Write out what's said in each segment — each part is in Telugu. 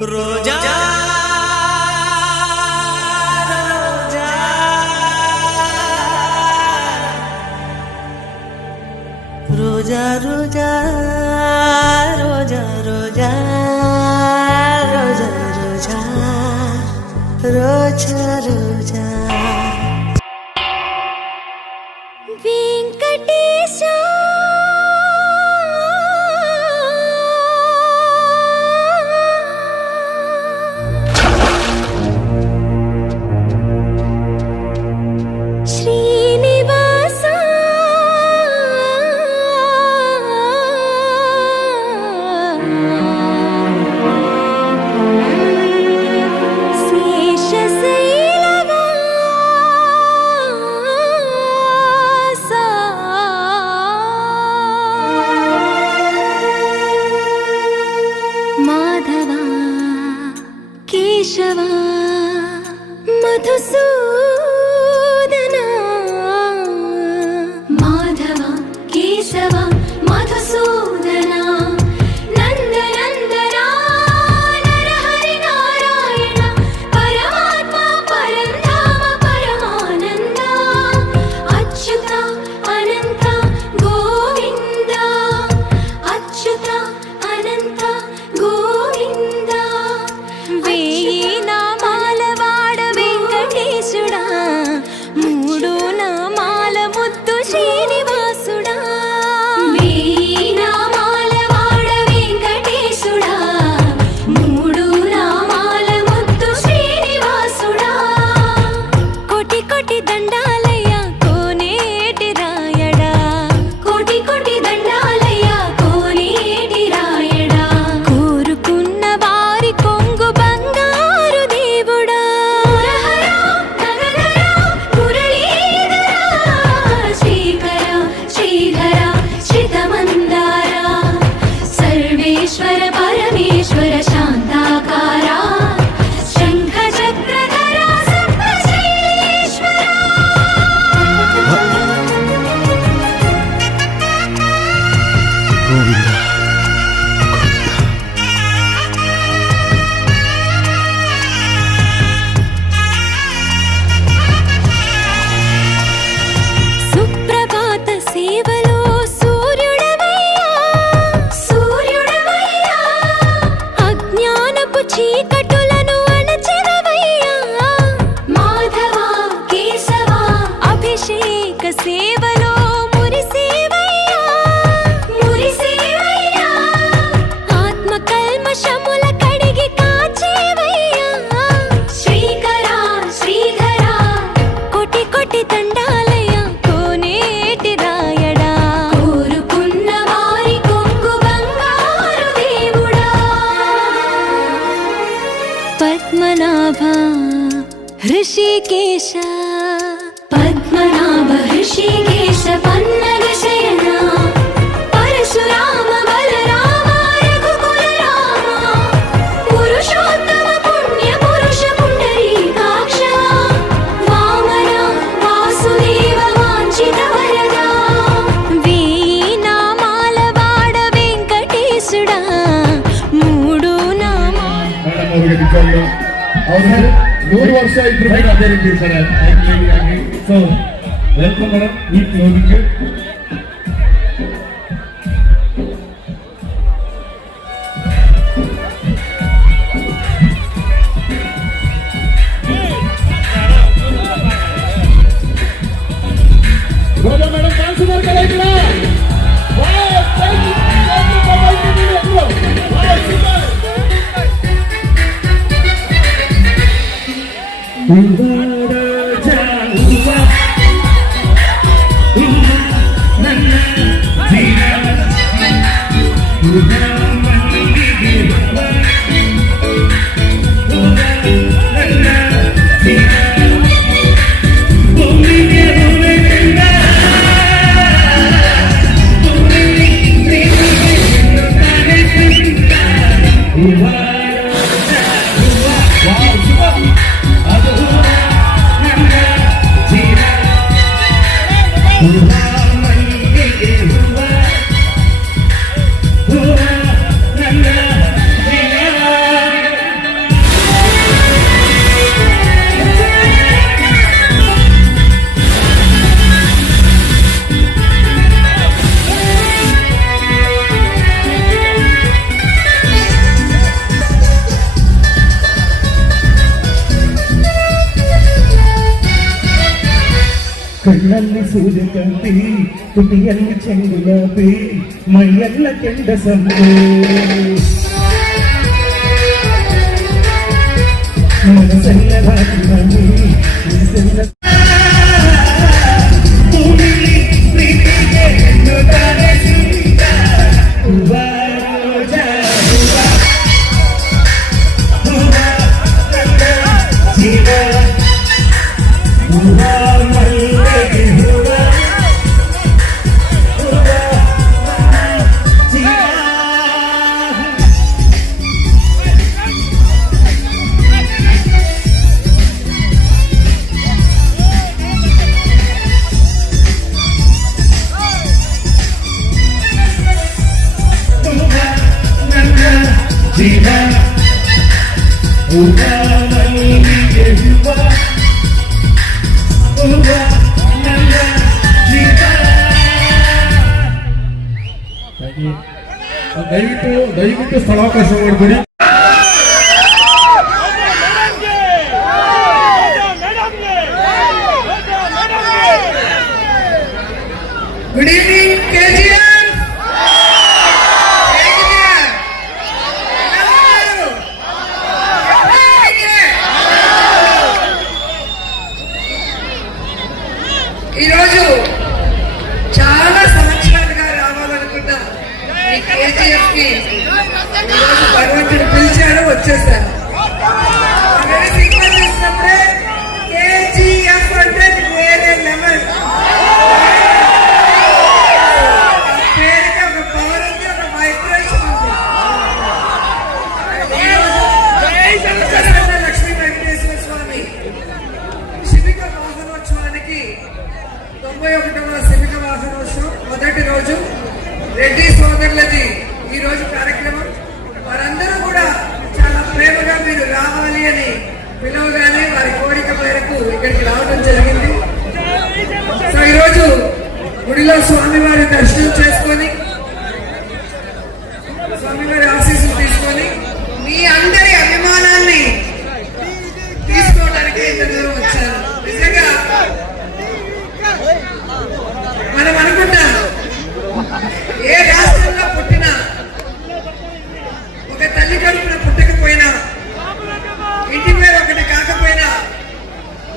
రోజా రోజా రోజా రోజా రోజా రోజా రోజా రోజా రోజా వెంకటేశ కేశవా మధుసూదనా మాధవ కేశవ మధుసూదనా నందనందనా నరహరి నారాయణ పరమాత్మ పరంధామ పరమానంద అచ్యుత అనంత గోవింద అచ్యుత అనంత గోవింద మూడు నామాల ముద్దు శ్రీనివాసుడా వేయి నామాల వాడ వెంకటేశుడా మూడు నామాల ముద్దు శ్రీనివాసుడా కోటి కోటి దండాలయ్య కోనేటి రాయడా కోటి కోటి దండాలయ్య కోనేటి రాయడా కోరుకున్న వారి కొంగు బంగారు దేవుడా సర్వేశ్వర పరమేశ్వర శాంతాకారా శంఖ చక్రధరా సప్తశైలేశ్వర గోవింద సుప్రభాత సేవలో చీకటులను అణచెదవయ్యా మాధవ కేశవ అభిషేక సేవలో మురిసేవయ్యా మురిసేవయ్యా ఆత్మ కల్మషముల కడిగి కాచేవయ్యా శ్రీకర శ్రీధర కోటి కోటి దండాలయ కోనేటి రాయడా కోరుకున్న వారి కొంగు బంగారు దేవుడా పద్మనాభ హృషికేశ పద్మనాభ హృషికేశ పన్నగ శయన పరశురామ బలరామ రఘుకుల రామ పురుషోత్తమ పుణ్య పురుష పుండరీకాక్ష వామన వాసుదేవ వాంఛిత వరద వేయి నామాల వాడ వెంకటేశుడా మూడు నామాల और 100 ವರ್ಷ ಇದ್ರ ಮೇಲೆ ಅದೇ ರೀತಿ ಸರ್ ಆಗಿ ಸೊ ವೆಲ್ಕಮ್ ಮೇಡಮ್ ಈ ಕ್ಲೋಸಿಂಗ್ ರೋಜಾ ಮೇಡಮ್ ಡ್ಯಾನ್ಸ್ ಮಾಡ್ತಾರೆ ಇದ್ರ ವಾವ್ ಥ್ಯಾಂಕ್ ಯು ಕಣ್ಣಲ್ಲಿ ಸೂರ್ಯಕಾಂತಿ ತುಟಿಯಲ್ಲಿ ಚೆಂಗುಲಾಬಿ ಮೈಯೆಲ್ಲ ಕೆಂಡ ಸಂಪು ಮನಸ್ಸೆಲ್ಲ ರಾತ್ರಿ ಮಣಿ ಮನಸ್ಸೆಲ್ಲ ಭೂಮಿಲಿ ಪ್ರೀತಿಗೆ ಹೆಣ್ಣು ತಾನೆ ಸುಂದ ಹೂವ ರೋಜಾ ಹೂವ ನನ್ನ ಜೀವ ಹೂವ ಮಲ್ಲಿಗೆ ಹೂವ ಹೂವ ನನ್ನ ಜೀವ ಜೀವ ಹೂವ ಮಲ್ಲಿಗೆ ಹೂವ ಹೂವ ನನ್ನ ಜೀವ ದಯವಿಟ್ಟು ಸ್ಥಳಾವಕಾಶ ಮಾಡಿಕೊಡಿ. Good evening, KGF. ఈరోజు చాలా సంవత్సరాలుగా రావాలనుకున్నా ఈ KGF కి ఈరోజు భగవంతుడు పిలిచాడు, వచ్చేసాను. చూసినప్పుడే KGF అంటే వేరే లెవెల్. పేరుకి ఒక పవర్ ఉంది, ఒక వైబ్రేషన్ ఉంది. లక్ష్మీ వెంకటేశ్వర స్వామి శిబిక వాహనోత్సవానికి 91వ శిబిక వాహనోత్సవం మొదటి రోజు రెడ్డి సోదరులది ఈ రోజు కార్యక్రమం. వారందరూ కూడా చాలా ప్రేమగా మీరు రావాలి అని పిలవగానే వారి కోరిక మేరకు ఇక్కడికి రావడం జరిగింది. సో ఈరోజు గుడిలో స్వామివారి దర్శనం చేసుకొని స్వామివారి ఆశీస్సులు తీసుకొని మీ అందరి అభిమానాన్ని తీసుకోవడానికి ఇంత దూరం వచ్చాను. నిజంగా మనం అనుకుంటాం ఏ రాష్ట్రంలో పుట్టినా ఒక తల్లి కడుపున పుట్టకపోయినా ఇంటి పేరు ఒకటి కాకపోయినా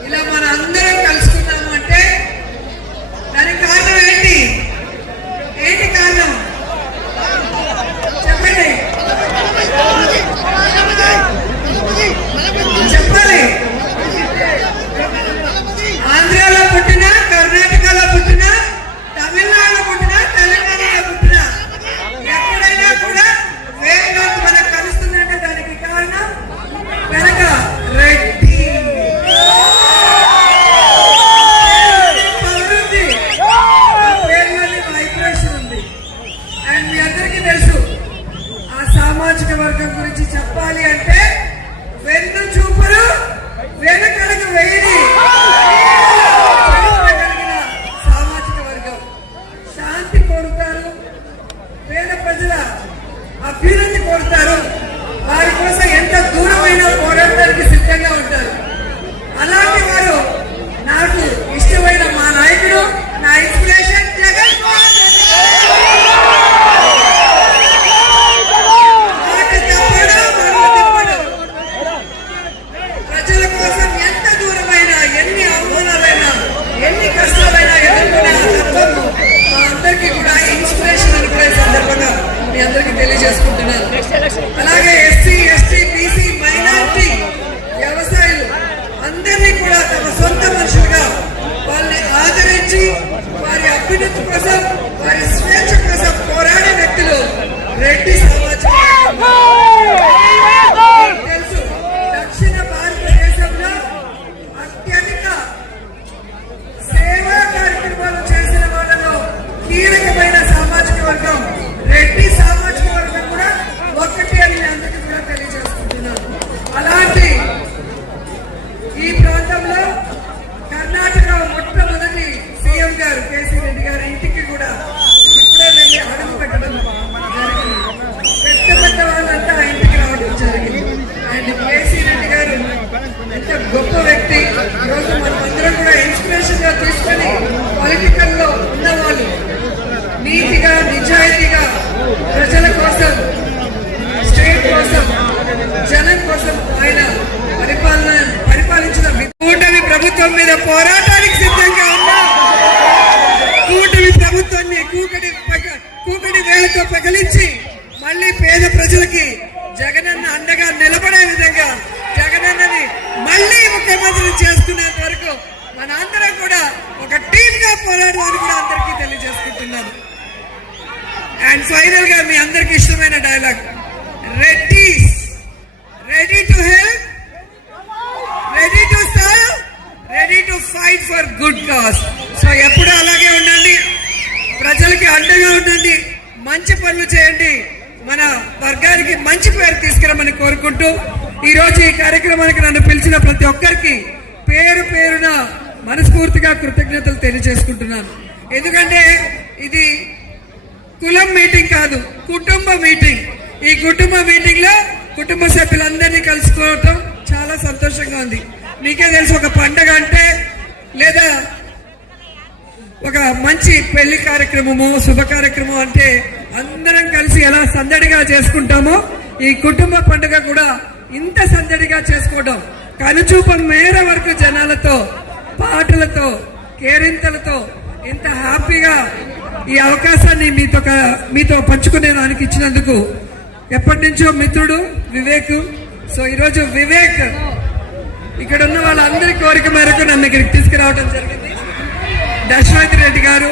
ఇలా మన అందరం కలుసుకున్నాము అంటే దానికి కారణం ఏంటి? ఏంటి కారణం చెప్పండి, చెప్పాలి. ఆంధ్రాలో పుట్టినా, కర్ణాటకలో పుట్టినా, తమిళనాడులో పుట్టినా, తెలంగాణలో పుట్టినా ఎక్కడైనా కూడా వేగంగా మనకు కలుస్తుందంటే దానికి కారణం వెనక రెడ్డి పవర్ ఉంది, పేర్లోని వైబ్రేషన్ ఉంది. అండ్ మీ అందరికీ తెలుసు ఆ సామాజిక వర్గం గురించి చెప్పాలి అంటే వెన్ను చూపురు వెనుకడుగు వేయని కలిగిన సామాజిక వర్గం. శాంతి కోరుతారు, పేద ప్రజల అభ్యున్నతి కోరుతారు, వారి కోసం ఎంత దూరమైనా పోరాడడానికి సిద్ధంగా ఉంటారు. అలాంటి వారు నాకు ఇష్టమైన మా నాయకుడు, నా ఇన్స్పిరేషన్ జగన్మోహన్ రెడ్డి. మాట తప్పడు, మరుగు తిప్పడు. ప్రజల కోసం ఎంత దూరమైనా, ఎన్ని అవమానాలైనా, ఎన్ని కష్టాలైనా ఎదుర్కొనే ఆ తత్వం మా అందరికీ కూడా ఇన్స్పిరేషన్ అని కూడా ఈ సందర్భంగా మీ అందరికీ తెలియజేసుకుంటున్నాను. తీసుకొని పొలిటికల్ లో ఉన్నవాళ్ళు నీతిగా నిజాయితీగా ప్రజల కోసం స్టేట్ కోసం జనం కోసం ఆయన పరిపాలించిన కూటమి ప్రభుత్వం మీద పోరాటానికి సిద్ధంగా ఉన్నా కూటమి ప్రభుత్వాన్ని కూకటి వేలతో పగిలించి మళ్ళీ పేద ప్రజలకి జగనన్న అండగా నిలబడే విధంగా జగనన్నని మళ్ళీ ముఖ్యమంత్రి చేసుకునేంత వరకు మన అందరం కూడా ఒక టీమ్ గా పోరాడమని కూడా అందరికీ తెలియజేసుకుంటున్నాను. అండ్ ఫైనల్ గా మీ అందరికి ఇష్టమైన dialogue, ready to help, ready to serve, ready to fight for good cause. So ఎప్పుడు అలాగే ఉండండి, ప్రజలకి అండగా ఉండండి, మంచి పనులు చేయండి, మన వర్గానికి మంచి పేరు తీసుకురమని కోరుకుంటూ ఈ రోజు ఈ కార్యక్రమానికి నన్ను పిలిచిన ప్రతి ఒక్కరికి పేరు పేరున మనస్ఫూర్తిగా కృతజ్ఞతలు తెలియజేసుకుంటున్నాను. ఎందుకంటే ఇది కులం మీటింగ్ కాదు, కుటుంబ మీటింగ్. ఈ కుటుంబ మీటింగ్ లో కుటుంబ సభ్యులందరినీ కలుసుకోవటం చాలా సంతోషంగా ఉంది. మీకే తెలుసు, ఒక పండగ అంటే లేదా ఒక మంచి పెళ్లి కార్యక్రమము శుభ కార్యక్రమం అంటే అందరం కలిసి ఎలా సందడిగా చేసుకుంటామో ఈ కుటుంబ పండుగ కూడా ఇంత సందడిగా చేసుకోవడం, కనుచూపం మేర వరకు జనాలతో పాటలతో కేరింతలతో ఇంత హ్యాపీగా ఈ అవకాశాన్ని మీతో పంచుకునే దానికి ఇచ్చినందుకు ఎప్పటి నుంచో మిత్రుడు వివేక్. సో ఈరోజు వివేక్ ఇక్కడ ఉన్న వాళ్ళందరి కోరిక మేరకు నన్ను ఇక్కడికి తీసుకురావడం జరిగింది. దశరథ్ రెడ్డి గారు,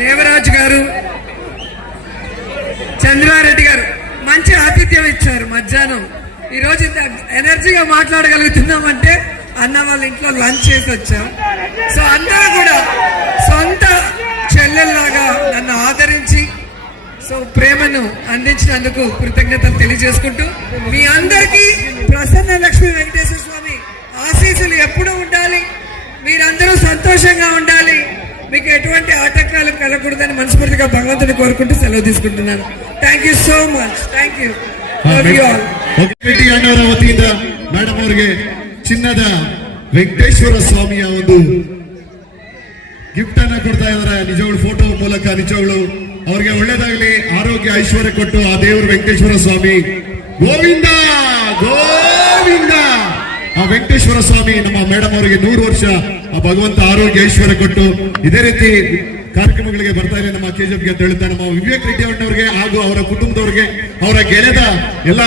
దేవరాజ్ గారు, చంద్రారెడ్డి గారు మంచి ఆతిథ్యం ఇచ్చారు. మధ్యాహ్నం ఈ రోజు ఇంత ఎనర్జీగా మాట్లాడగలుగుతున్నామంటే అన్న వాళ్ళ ఇంట్లో లంచ్ చేసి వచ్చాం. సో అందరూ కూడా సొంత చెల్లెల్లాగా నన్ను ఆదరించి సో ప్రేమను అందించినందుకు కృతజ్ఞతలు తెలియజేసుకుంటూ మీ అందరికీ ప్రసన్న లక్ష్మీ వెంకటేశ్వర స్వామి ఆశీస్సులు ఎప్పుడూ ఉండాలి, మీరందరూ సంతోషంగా ఉండాలి, మీకు ಎటువంటి ಆಟಂಕಾలు ಕಲಕೂಡదని మనస్ఫೂರ್ತಿగా ಭಗವಂತನ ಕೋರಿಕೊಂಡು సెలవు తీసుకుంటున్నాను. Thank you so much. Thank you. Love you all. ಭೇಟಿ ಅಣ್ಣವರ ವತಿಯಿಂದ ಮೇಡಮ್ ಅವರಿಗೆ ಚಿನ್ನದ ವೆಂಕಟೇಶ್ವರ ಸ್ವಾಮಿಯ ಒಂದು ಗಿಫ್ಟ್ ಅನ್ನ ಕೊಡ್ತಾ ಇದ್ದಾರೆ. ನಿಜಗಳು ಫೋಟೋ ಮೂಲಕ ನಿಜಗಳು ಅವರಿಗೆ ಒಳ್ಳೇದಾಗಲಿ, ಆರೋಗ್ಯ ಐಶ್ವರ್ಯ ಕೊಟ್ಟು ಆ ದೇವರು ವೆಂಕಟೇಶ್ವರ ಸ್ವಾಮಿ ಗೋವಿಂದ ಗೋವಿಂದ. ಆ ವೆಂಕಟೇಶ್ವರ ಸ್ವಾಮಿ ನಮ್ಮ ಮೇಡಮ್ ಅವರಿಗೆ 100 ವರ್ಷ ಆ ಭಗವಂತ ಆರೋಗ್ಯ ಐಶ್ವರ್ಯ ಕೊಟ್ಟು ಇದೇ ರೀತಿ ಕಾರ್ಯಕ್ರಮಗಳಿಗೆ ಬರ್ತಾ ಇದ್ದಾರೆ. ನಮ್ಮ ಕೆಜಿಎಫ್ಗೆ ಅಂತ ಹೇಳ್ತಾ ನಮ್ಮ ವಿವೇಕ್ ರೆಡ್ಡಿ ಅವರಿಗೆ ಹಾಗೂ ಅವರ ಕುಟುಂಬದವರಿಗೆ, ಅವರ ಗೆಳೆದ ಎಲ್ಲ